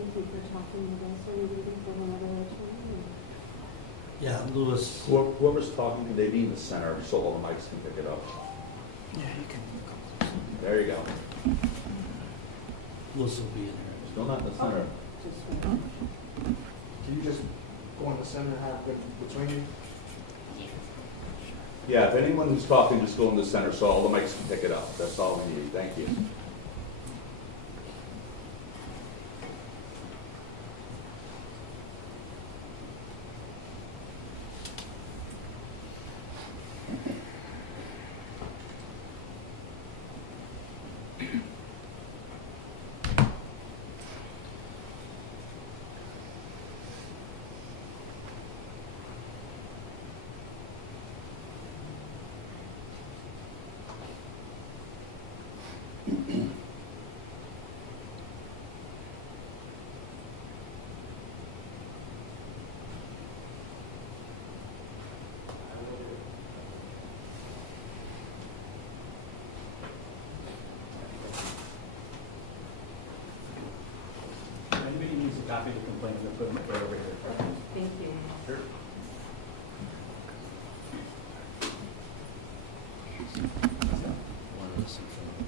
thank you for talking with us. Are you waiting for another attorney? Yeah, Lewis. Whoever's talking, they be in the center so all the mics can pick it up. Yeah, you can. There you go. Lewis will be in there. Still not in the center. Just Can you just go in the center and have it between you? Yeah, if anyone who's talking, just go in the center so all the mics can pick it up. That's all we need. Thank you. Anybody needs a copy of the complaint, I'm going to put them right over here. thank you. Sure. One of us in front of them.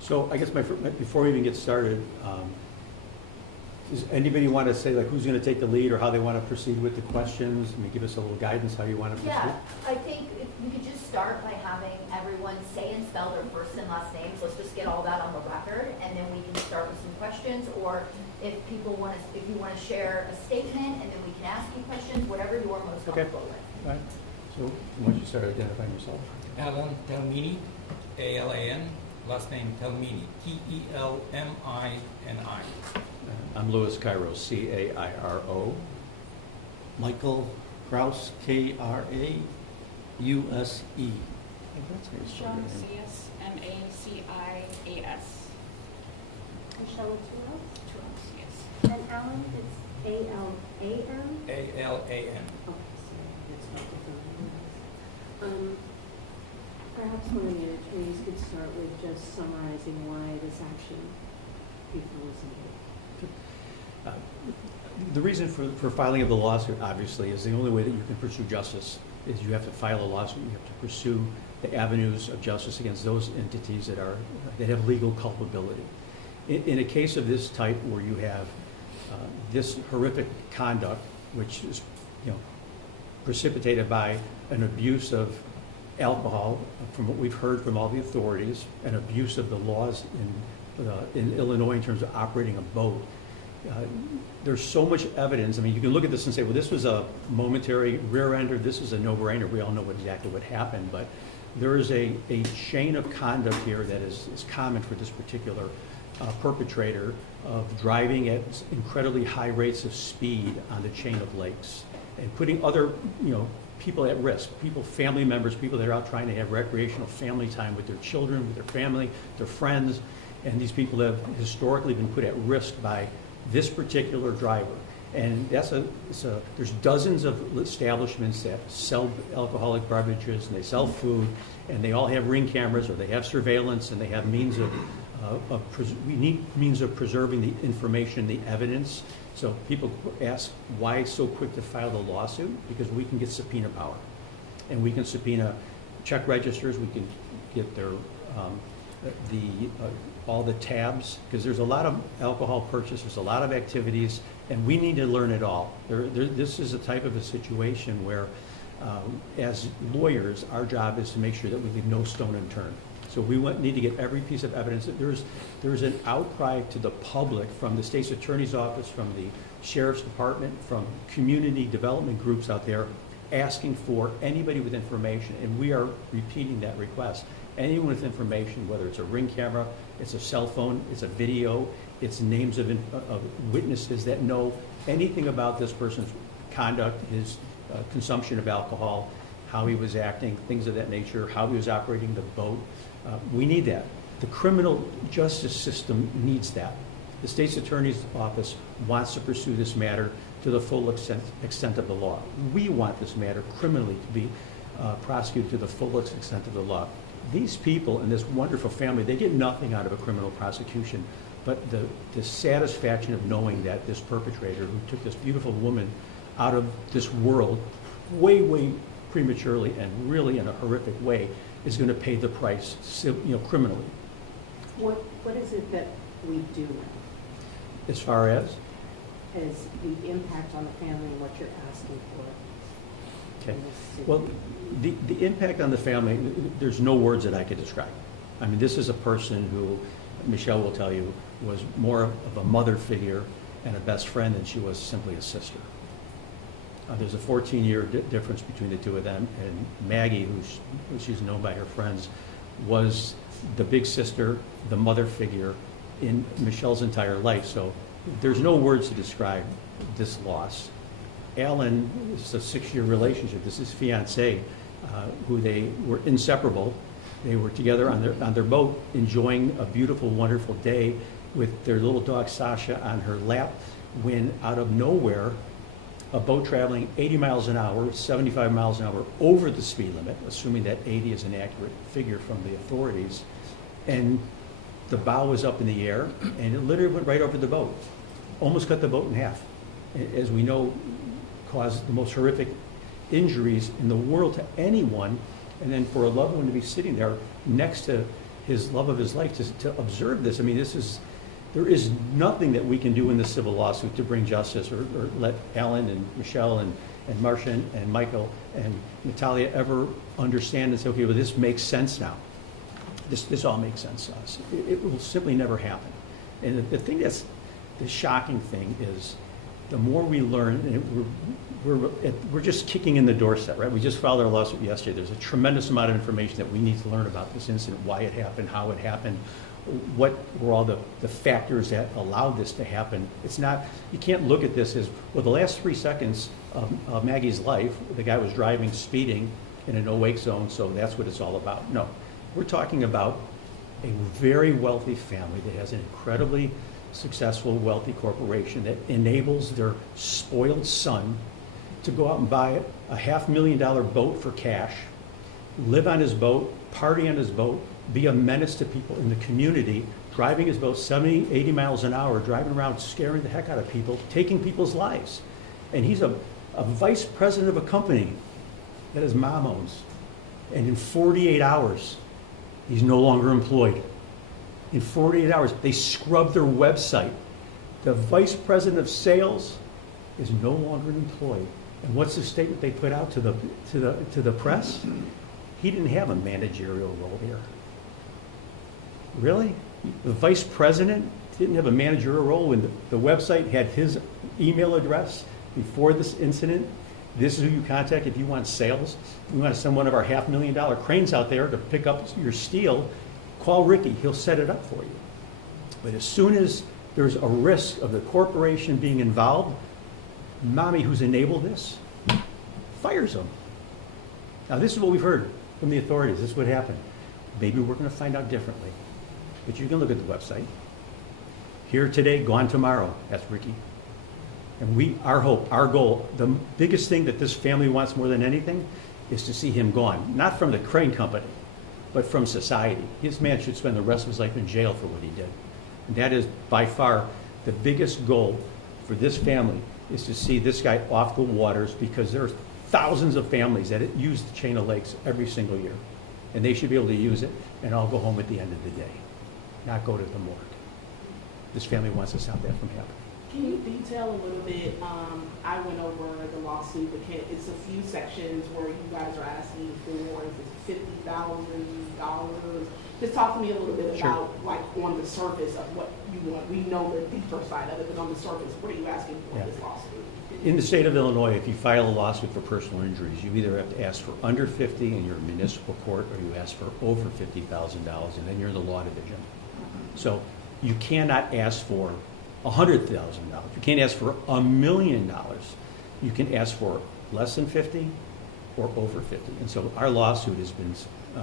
So I guess before we even get started, does anybody want to say like who's going to take the lead or how they want to proceed with the questions? I mean, give us a little guidance how you want to proceed. Yeah, I think if we could just start by having everyone say and spell their first and last names. Let's just get all that on the record, and then we can start with some questions. Or if people want to, if you want to share a statement, and then we can ask you questions, whatever you are most Okay. comfortable with. All right. So why don't you start identifying yourself? Alan Telmini, A-L-A-N, last name Telmini, T-E-L-M-I-N-I. I'm Louis Cairo, C-A-I-R-O. Michael Kraus, K-R-A-U-S-E. Michelle Macias, M-A-C-I-A-S. Michelle, two else? Yes. And Alan, it's A-L-A-N? A-L-A-N. Okay, so that's not different. Perhaps one of the attorneys could start with just summarizing why this action before was made. The reason for filing of the lawsuit, obviously, is the only way that you can pursue justice is you have to file a lawsuit. You have to pursue the avenues of justice against those entities that have legal culpability. In a case of this type, where you have this horrific conduct, which is, precipitated by an abuse of alcohol, from what we've heard from all the authorities, an abuse of the laws in Illinois in terms of operating a boat. There's so much evidence. I mean, you can look at this and say, well, this was a momentary rear-ender, this is a no-brainer. We all know exactly what happened, but there is a chain of conduct here that is common for this particular perpetrator of driving at incredibly high rates of speed on the chain of lakes and putting other, people at risk, family members, people that are out trying to have recreational family time with their children, with their family, their friends, and these people have historically been put at risk by this particular driver. And there's dozens of establishments that sell alcoholic beverages and they sell food, and they all have ring cameras or they have surveillance, and they have means we need means of preserving the information, the evidence. So people ask, why so quick to file the lawsuit? Because we can get subpoena power, and we can subpoena check registers. We can get their all the tabs, because there's a lot of alcohol purchase, there's a lot of activities, and we need to learn it all. This is a type of a situation where, as lawyers, our job is to make sure that we leave no stone unturned. So we need to get every piece of evidence. There's an outcry to the public from the state's attorney's office, from the sheriff's department, from community development groups out there asking for anybody with information, and we are repeating that request. Anyone with information, whether it's a ring camera, it's a cell phone, it's a video, it's names of witnesses that know anything about this person's conduct, his consumption of alcohol, how he was acting, things of that nature, how he was operating the boat. We need that. The criminal justice system needs that. The state's attorney's office wants to pursue this matter to the full extent of the law. We want this matter criminally to be prosecuted to the full extent of the law. These people in this wonderful family, they get nothing out of a criminal prosecution, but the satisfaction of knowing that this perpetrator who took this beautiful woman out of this world way, way prematurely and really in a horrific way is going to pay the price, criminally. What is it that we do now? As far as? As the impact on the family and what you're asking for. Okay. in this city? Well, the impact on the family, there's no words that I could describe. I mean, this is a person who, Michelle will tell you, was more of a mother figure and a best friend than she was simply a sister. There's a 14-year difference between the two of them, and Maggie, who she's known by her friends, was the big sister, the mother figure in Michelle's entire life. So there's no words to describe this loss. Alan is a 6-year relationship. This is fiancé, who they were inseparable. They were together on their boat, enjoying a beautiful, wonderful day with their little dog Sasha on her lap, when out of nowhere, a boat traveling 80 miles an hour, 75 miles an hour over the speed limit, assuming that 80 is an accurate figure from the authorities, and the bow was up in the air, and it literally went right over the boat. Almost cut the boat in half. As we know, caused the most horrific injuries in the world to anyone, and then for a loved one to be sitting there next to his love of his life to observe this. I mean, there is nothing that we can do in the civil lawsuit to bring justice or let Alan and Michelle and Marcia and Michael and Natalia ever understand and say, okay, well, this makes sense now. This all makes sense to us. It will simply never happen. And the thing that's the shocking thing is the more we learn, and we're just kicking in the doorstep, right? We just filed our lawsuit yesterday. There's a tremendous amount of information that we need to learn about this incident, why it happened, how it happened, what were all the factors that allowed this to happen. It's not, you can't look at this as, well, the last 3 seconds of Maggie's life, the guy was driving, speeding in a no-wake zone, so that's what it's all about. No, we're talking about a very wealthy family that has an incredibly successful, wealthy corporation that enables their spoiled son to go out and buy a $500,000 boat for cash, live on his boat, party on his boat, be a menace to people in the community, driving his boat 70, 80 miles an hour, driving around, scaring the heck out of people, taking people's lives. And he's a vice president of a company that his mom owns. And in 48 hours, he's no longer employed. In 48 hours, they scrubbed their website. The vice president of sales is no longer employed. And what's the statement they put out to the press? He didn't have a managerial role here. Really? The vice president didn't have a managerial role when the website had his email address before this incident? This is who you contact if you want sales. If you want to send one of our $500,000 cranes out there to pick up your steel, call Ricky. He'll set it up for you. But as soon as there's a risk of the corporation being involved, Mommy, who's enabled this, fires him. Now, this is what we've heard from the authorities. This is what happened. Maybe we're going to find out differently. But you can look at the website. Here today, gone tomorrow. That's Ricky. And our hope, our goal, the biggest thing that this family wants more than anything is to see him gone. Not from the crane company, but from society. This man should spend the rest of his life in jail for what he did. And that is by far the biggest goal for this family, is to see this guy off the waters, because there are thousands of families that use the chain of lakes every single year. And they should be able to use it and all go home at the end of the day, not go to the morgue. This family wants to stop that from happening. Can you detail a little bit? I went over the lawsuit, but it's a few sections where you guys are asking for $50,000. Just talk to me a little bit about, like, on the surface of what you want. We know the deeper side of it, but on the surface, what are you asking for in this lawsuit? In the state of Illinois, if you file a lawsuit for personal injuries, you either have to ask for under 50 in your municipal court, or you ask for over $50,000, and then you're in the law division. So you cannot ask for $100,000. You can't ask for $1 million. You can ask for less than 50 or over 50. And so our lawsuit has been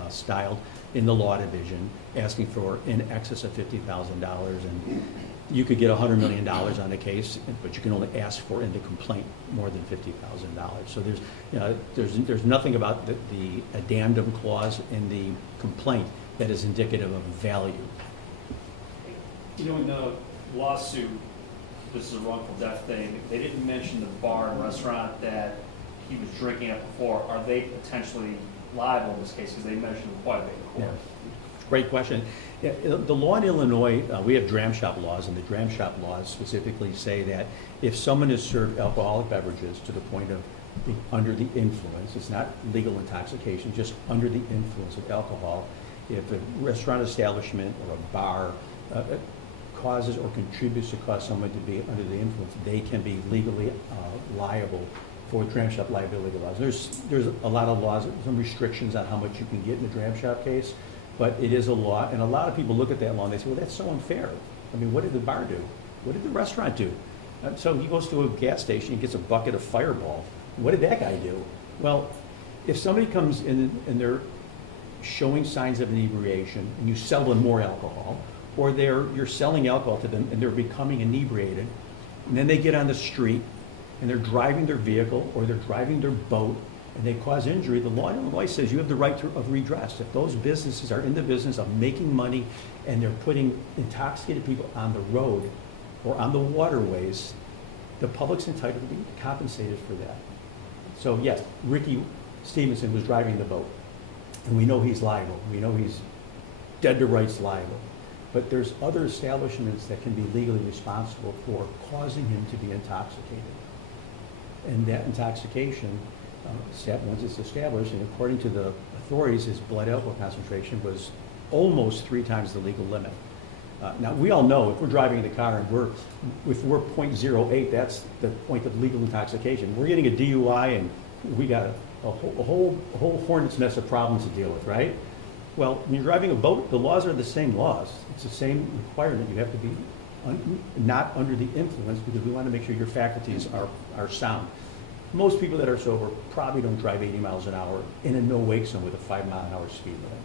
styled in the law division, asking for in excess of $50,000. And you could get $100 million on a case, but you can only ask for in the complaint more than $50,000. So there's nothing about the addendum clause in the complaint that is indicative of value. You know, in the lawsuit, this is a wrongful death thing, they didn't mention the bar and restaurant that he was drinking at before. Are they potentially liable in this case, because they mentioned them quite a bit in court? Great question. Yeah, the law in Illinois, we have dram shop laws, and the dram shop laws specifically say that if someone is served alcoholic beverages to the point of being under the influence, it's not legal intoxication, just under the influence of alcohol, if a restaurant establishment or a bar causes or contributes to cause someone to be under the influence, they can be legally liable for dram shop liability laws. There's a lot of laws, some restrictions on how much you can get in a dram shop case, but it is a law, and a lot of people look at that law and they say, well, that's so unfair. I mean, what did the bar do? What did the restaurant do? So he goes to a gas station and gets a bucket of Fireball. What did that guy do? Well, if somebody comes in and they're showing signs of inebriation and you sell them more alcohol, or you're selling alcohol to them and they're becoming inebriated, and then they get on the street and they're driving their vehicle or they're driving their boat and they cause injury, the law in Illinois says you have the right of redress. If those businesses are in the business of making money and they're putting intoxicated people on the road or on the waterways, the public's entitled to be compensated for that. So yes, Ricky Stevenson was driving the boat, and we know he's liable. We know he's dead to rights liable. But there's other establishments that can be legally responsible for causing him to be intoxicated. And that intoxication, once it's established, and according to the authorities, his blood alcohol concentration was almost 3 times the legal limit. Now, we all know if we're driving the car and if we're 0.08, that's the point of legal intoxication. We're getting a DUI and we got a whole hornet's nest of problems to deal with, right? Well, when you're driving a boat, the laws are the same laws. It's the same requirement. You have to be not under the influence, because we want to make sure your faculties are sound. Most people that are sober probably don't drive 80 miles an hour in a no-wake zone with a 5-mile-an-hour speed limit.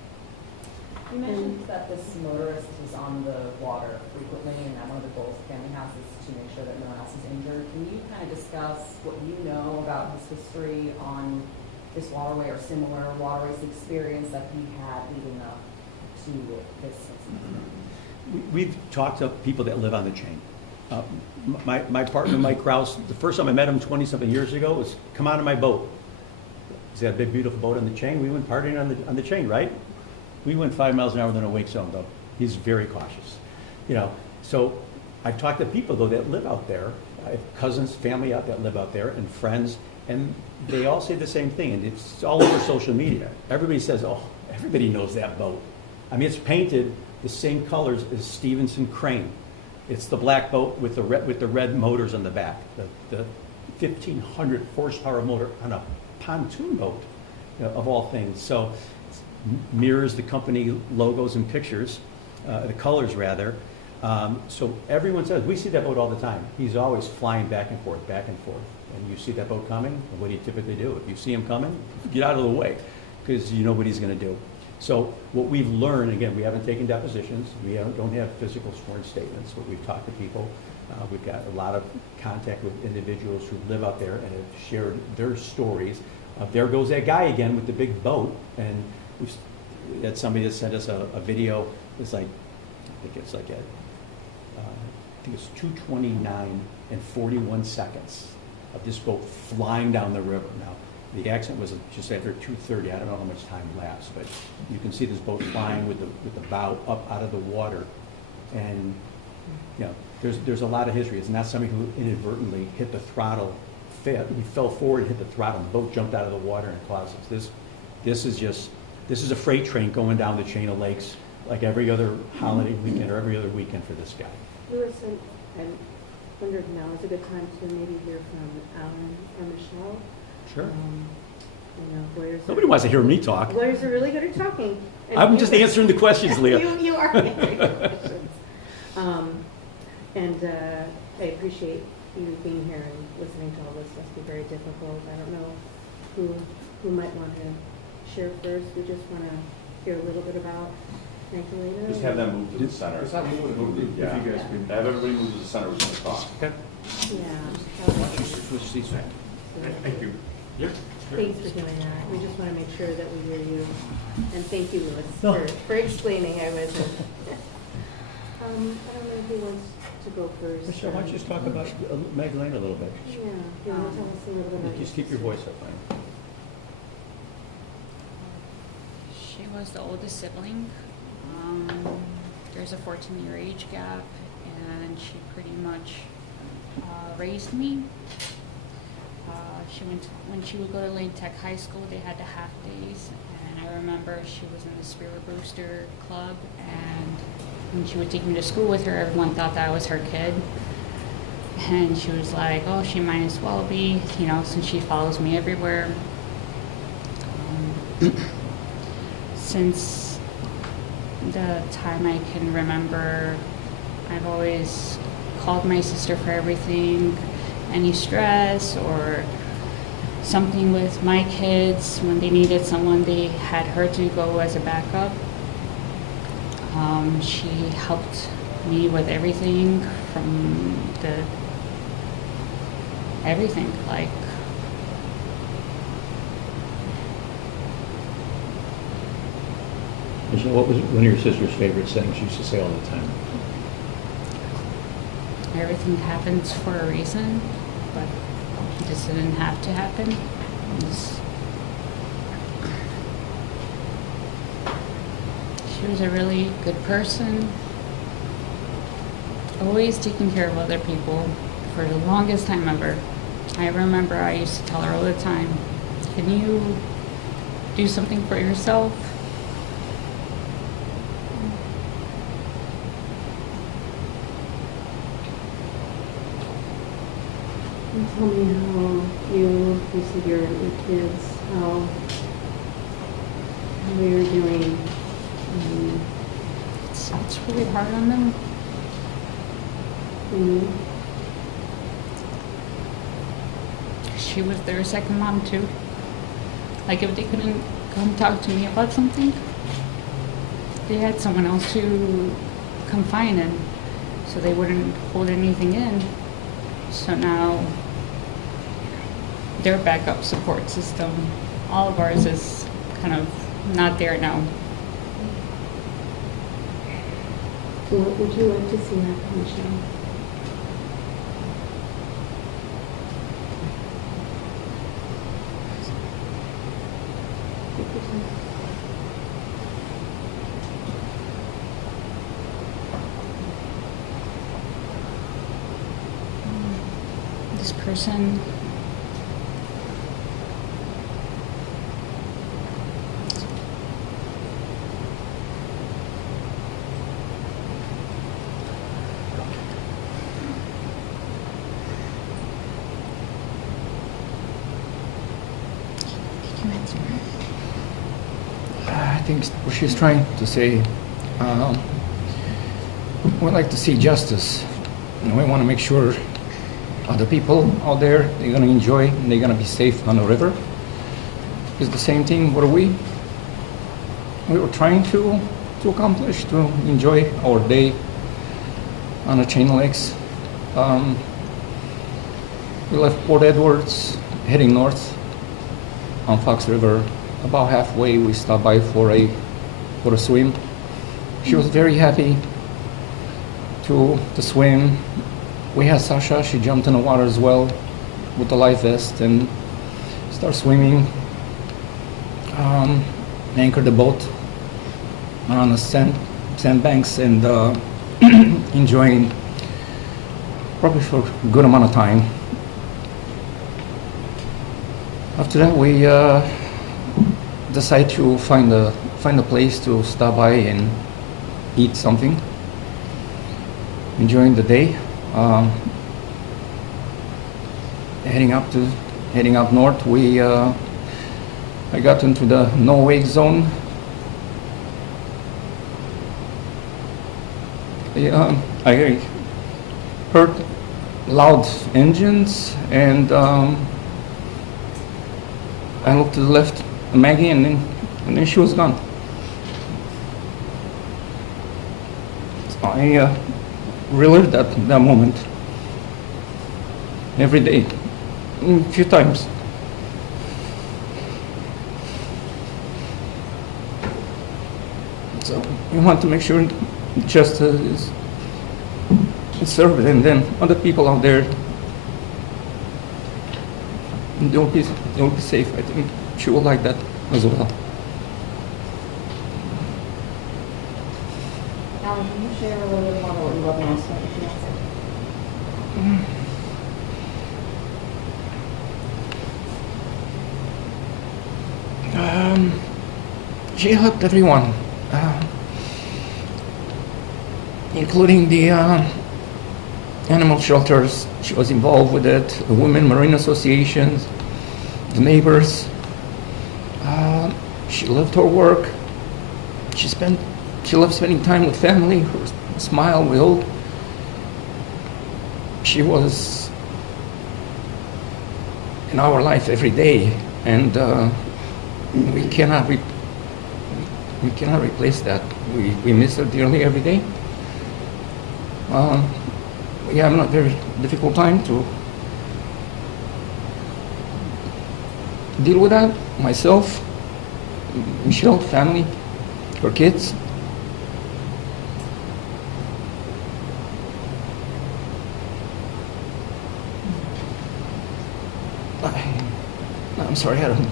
You mentioned that this motorist is on the water frequently, and that one of the goals of family house is to make sure that no one else is injured. Can you kind of discuss what you know about his history on this waterway or similar waterways, experience that he had leading up to this incident? We've talked to people that live on the chain. My partner, Mike Krause, the first time I met him 20-something years ago was, come on to my boat. He's got a big, beautiful boat on the chain. We went partying on the chain, right? We went 5 miles an hour within a wake zone, though. He's very cautious. So I've talked to people, though, that live out there. I have cousins, family out that live out there, and friends, and they all say the same thing, and it's all over social media. Everybody says, oh, everybody knows that boat. I mean, it's painted the same colors as Stevenson Crane. It's the black boat with the red motors on the back, the 1,500 horsepower motor on a pontoon boat, of all things. So mirrors the company logos and pictures, the colors rather. So everyone says, we see that boat all the time. He's always flying back and forth. And you see that boat coming, and what do you typically do? If you see him coming, get out of the way, because you know what he's going to do. So what we've learned, again, we haven't taken depositions, we don't have physical sworn statements, but we've talked to people. We've got a lot of contact with individuals who live out there and have shared their stories. There goes that guy again with the big boat, and we had somebody that sent us a video. It's like, I think it's 2:29 and 41 seconds of this boat flying down the river. Now, the accident was just after 2:30. I don't know how much time lapsed, but you can see this boat flying with the bow up out of the water. And there's a lot of history. It's not somebody who inadvertently hit the throttle. He fell forward and hit the throttle, and the boat jumped out of the water and caused this. This is a freight train going down the chain of lakes like every other holiday weekend or every other weekend for this guy. Lewis, I wonder if now is a good time to maybe hear from Alan or Michelle. Sure. Lawyers. Nobody wants to hear me talk. Lawyers are really good at talking. I'm just answering the questions, Leah. You are answering the questions. I appreciate you being here and listening to all this. Must be very difficult. I don't know who who might want to share first? We just want to hear a little bit about Magdalena. Just have them move to the center. Just have them move to the- Yeah. If you guys could- Have everybody move to the center, we're gonna talk. Okay. Yeah. Switch seats. Thank you. Thanks for doing that. We just want to make sure that we hear you. And thank you, Louis, No. for explaining. I wasn't. I don't know who wants to go first. Michelle, why don't you just talk about Magdalena a little bit? Yeah, you want to tell us a little bit about Just keep your voice up, man. She was the oldest sibling. There's a 14-year age gap, and she pretty much raised me. When she would go to Lane Tech High School, they had the half days, and I remember she was in the Spirit Booster Club, and when she would take me to school with her, everyone thought that I was her kid. And she was like, oh, she might as well be, you know, since she follows me everywhere. Since the time I can remember, I've always called my sister for everything, any stress or something with my kids. When they needed someone, they had her to go as a backup. She helped me with everything from everything, like Michelle, what was one of your sister's favorite sayings she used to say all the time? everything happens for a reason, but this didn't have to happen. She was a really good person, always taking care of other people for the longest time ever. I remember I used to tell her all the time, can you do something for yourself? And tell me how you see your kids, how you're doing. It's really hard on them. She was their second mom too. Like if they couldn't come talk to me about something, they had someone else to confide in, so they wouldn't hold anything in. So now their backup support system, all of ours is kind of not there now. So what would you like to see happen, Michelle? Take your time. This person I think what she's trying to say, we like to see justice. And we want to make sure other people out there, they're going to enjoy and they're going to be safe on the river. It's the same thing what we were trying to accomplish, to enjoy our day on the Chain Lakes. We left Port Edwards, heading north on Fox River. About halfway, we stopped by for a swim. She was very happy to swim. We had Sasha. She jumped in the water as well with the life vest and started swimming. Anchored the boat on the sandbanks and enjoying probably for a good amount of time. After that, we decided to find a place to stop by and eat something. Enjoying the day. Heading up north, I got into the no-wake zone. I heard loud engines and I looked to the left, Maggie, and then she was gone. So I relived that moment every day, a few times. So we want to make sure justice is served, and then other people out there, they'll be safe. I think she will like that as well. Alan, can you share a little bit more about what you love most about your fiance? She helped everyone, including the animal shelters. She was involved with it, the Women Marine Associations, the neighbors. She loved her work. She loved spending time with family. Her smile will. She was in our life every day, and we cannot replace that. We miss her dearly every day. We have a very difficult time to deal with that. Myself, Michelle, family, her kids. I'm sorry, I don't.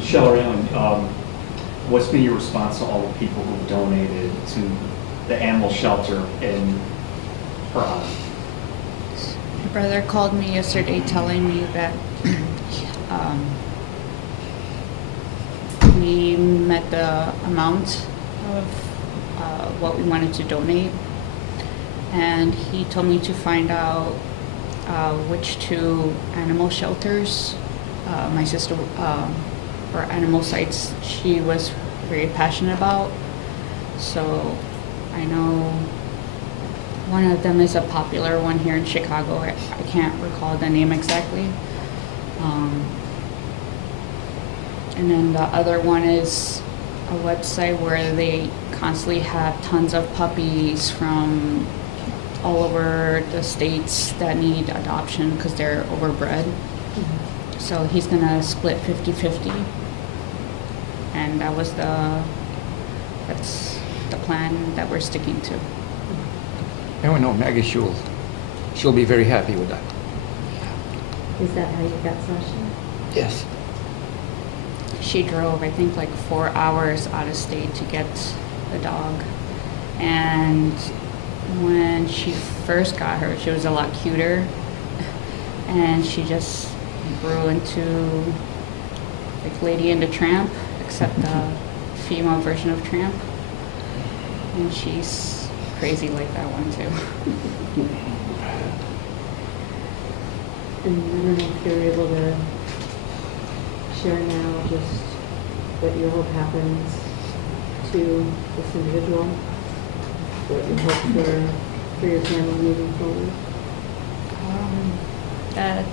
Shelley, what's been your response to all the people who donated to the animal shelter in her honor? My brother called me yesterday telling me that we met the amount of what we wanted to donate, and he told me to find out which two animal shelters my sister or animal sites she was very passionate about. So I know one of them is a popular one here in Chicago. I can't recall the name exactly. And then the other one is a website where they constantly have tons of puppies from all over the states that need adoption because they're overbred. Mm-hmm. So he's gonna split 50-50. And that's the plan that we're sticking to. And we know Maggie, she'll be very happy with that. Is that how you got Sasha? Yes. She drove, I think, like 4 hours out of state to get the dog. And when she first got her, she was a lot cuter. And she just grew into like Lady and the Tramp, except the female version of Tramp. And she's crazy like that one too. And I don't know if you're able to share now just what you hope happens to this individual, what you hope for your family moving forward. That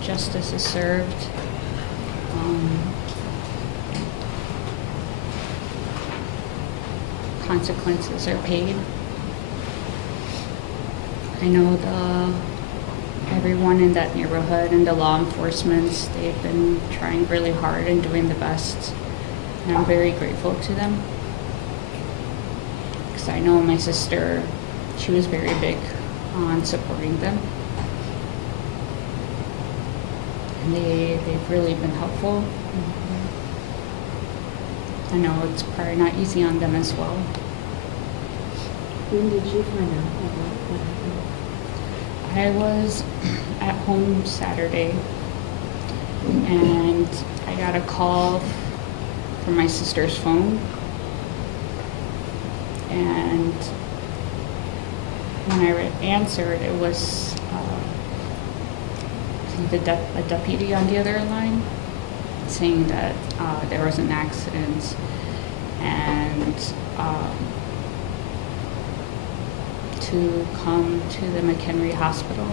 justice is served. Consequences are paid. I know everyone in that neighborhood and the law enforcement, they've been trying really hard and doing the best. And I'm very grateful to them. Because I know my sister, she was very big on supporting them. And they've really been helpful. I know it's probably not easy on them as well. When did you find out about what happened? I was at home Saturday, and I got a call from my sister's phone. And when I answered, it was a deputy on the other line saying that there was an accident and to come to the McHenry Hospital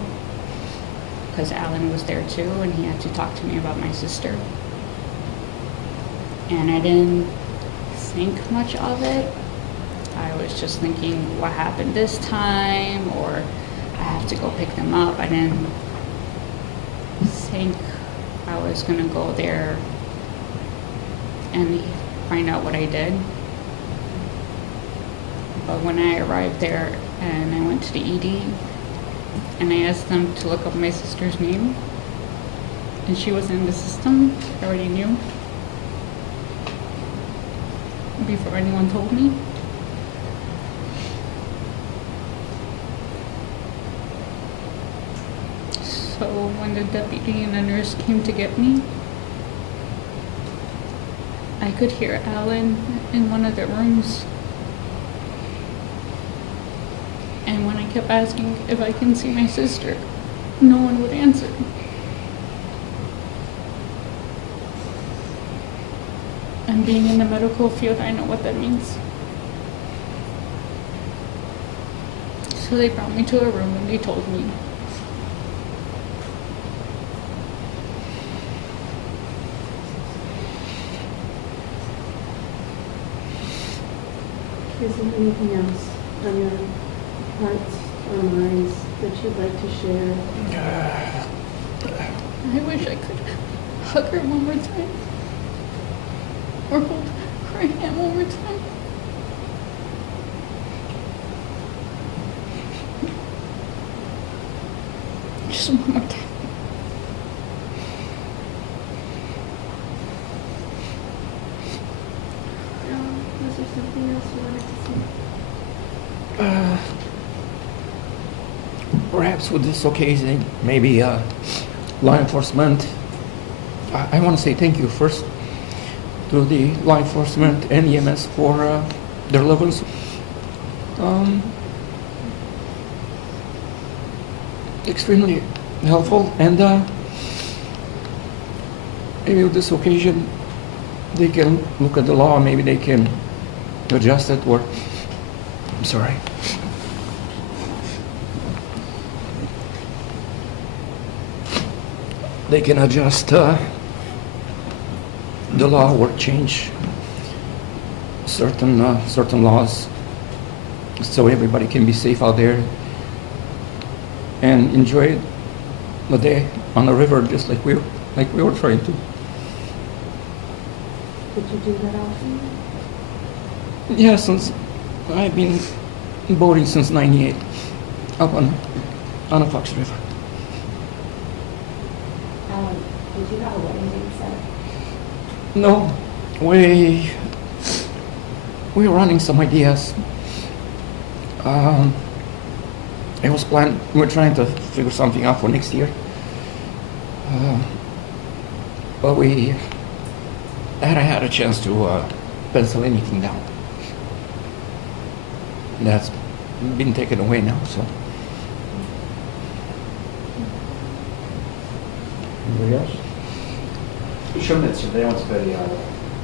because Alan was there too, and he had to talk to me about my sister. And I didn't think much of it. I was just thinking, what happened this time, or I have to go pick them up. I didn't think I was gonna go there and find out what I did. But when I arrived there and I went to the ED and I asked them to look up my sister's name, and she was in the system, I already knew before anyone told me. So when the deputy and the nurse came to get me, I could hear Alan in one of the rooms. And when I kept asking if I can see my sister, no one would answer. And being in the medical field, I know what that means. So they brought me to a room and they told me. Is there anything else on your hearts or minds that you'd like to share? I wish I could hug her one more time. Or hold her hand one more time. Just one more time. Was there something else you wanted to say? Perhaps with this occasion, maybe law enforcement. I want to say thank you first to the law enforcement and EMS for their levels. Extremely helpful, and maybe with this occasion they can look at the law, maybe they can adjust it, or I'm sorry. They can adjust the law or change certain laws so everybody can be safe out there and enjoy the day on the river just like we were trying to. Did you do that often? Yeah, since I've been boating since '98 up on the Fox River. Alan, did you have a wedding date set? No, we were running some ideas. It was planned. We were trying to figure something out for next year, but we hadn't had a chance to pencil anything down. That's been taken away now. So, Anybody else? Shown that surveillance video,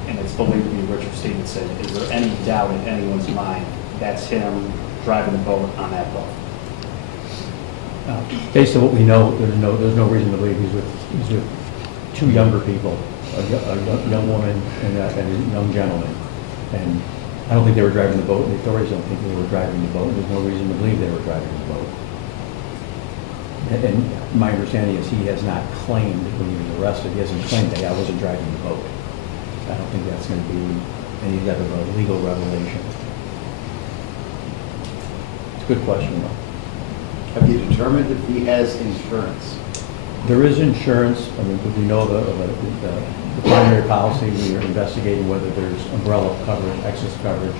and it's believed to be Richard Stevenson, is there any doubt in anyone's mind that's him driving the boat on that boat? Based on what we know, there's no reason to believe he's with two younger people, a young woman and a young gentleman. And I don't think they were driving the boat. The authorities don't think they were driving the boat. There's no reason to believe they were driving the boat. And my understanding is he has not claimed when he was arrested, he hasn't claimed that I wasn't driving the boat. I don't think that's going to be any type of a legal revelation. It's a good question, though. Have you determined if he has insurance? There is insurance. I mean, we know the primary policy. We are investigating whether there's umbrella coverage, excess coverage.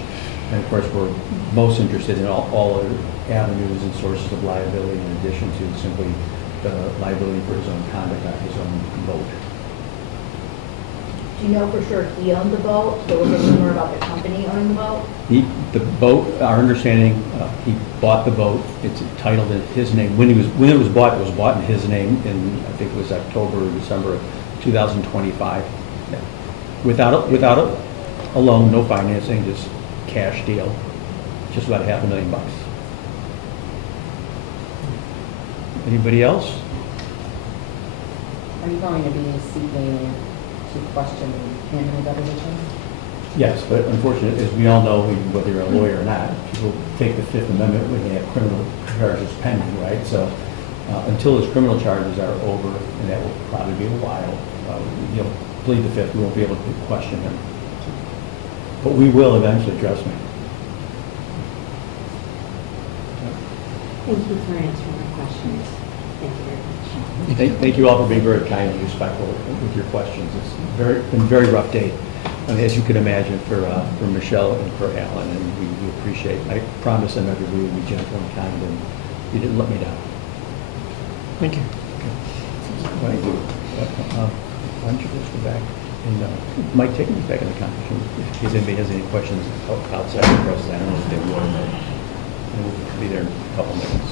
And of course, we're most interested in all other avenues and sources of liability in addition to simply the liability for his own conduct on his own boat. Do you know for sure he owned the boat? There was a rumor about the company owning the boat? The boat, our understanding, he bought the boat. It's titled in his name. When it was bought, it was bought in his name in, I think it was October or December of 2025. Yeah. Without a loan, no financing, just cash deal. Just about $500,000. Anybody else? Are you going to be seeking to question him in a deposition? Yes, but unfortunately, as we all know, whether you're a lawyer or not, people take the Fifth Amendment when they have criminal charges pending, right? So until his criminal charges are over, and that will probably be a while, he'll plead the Fifth, we won't be able to question him. But we will eventually, trust me. Thank you for answering my questions. Thank you very much. Thank you all for being very kind and respectful with your questions. It's been a very rough day, as you can imagine, for Michelle and for Alan, and we appreciate it. I promise them every week we'll be gentle and kind, and you didn't let me down. Thank you. Why don't you just go back and, Mike, take me back in the conference room in case anybody has any questions outside the process. I don't know if they would, but we'll be there in a couple minutes.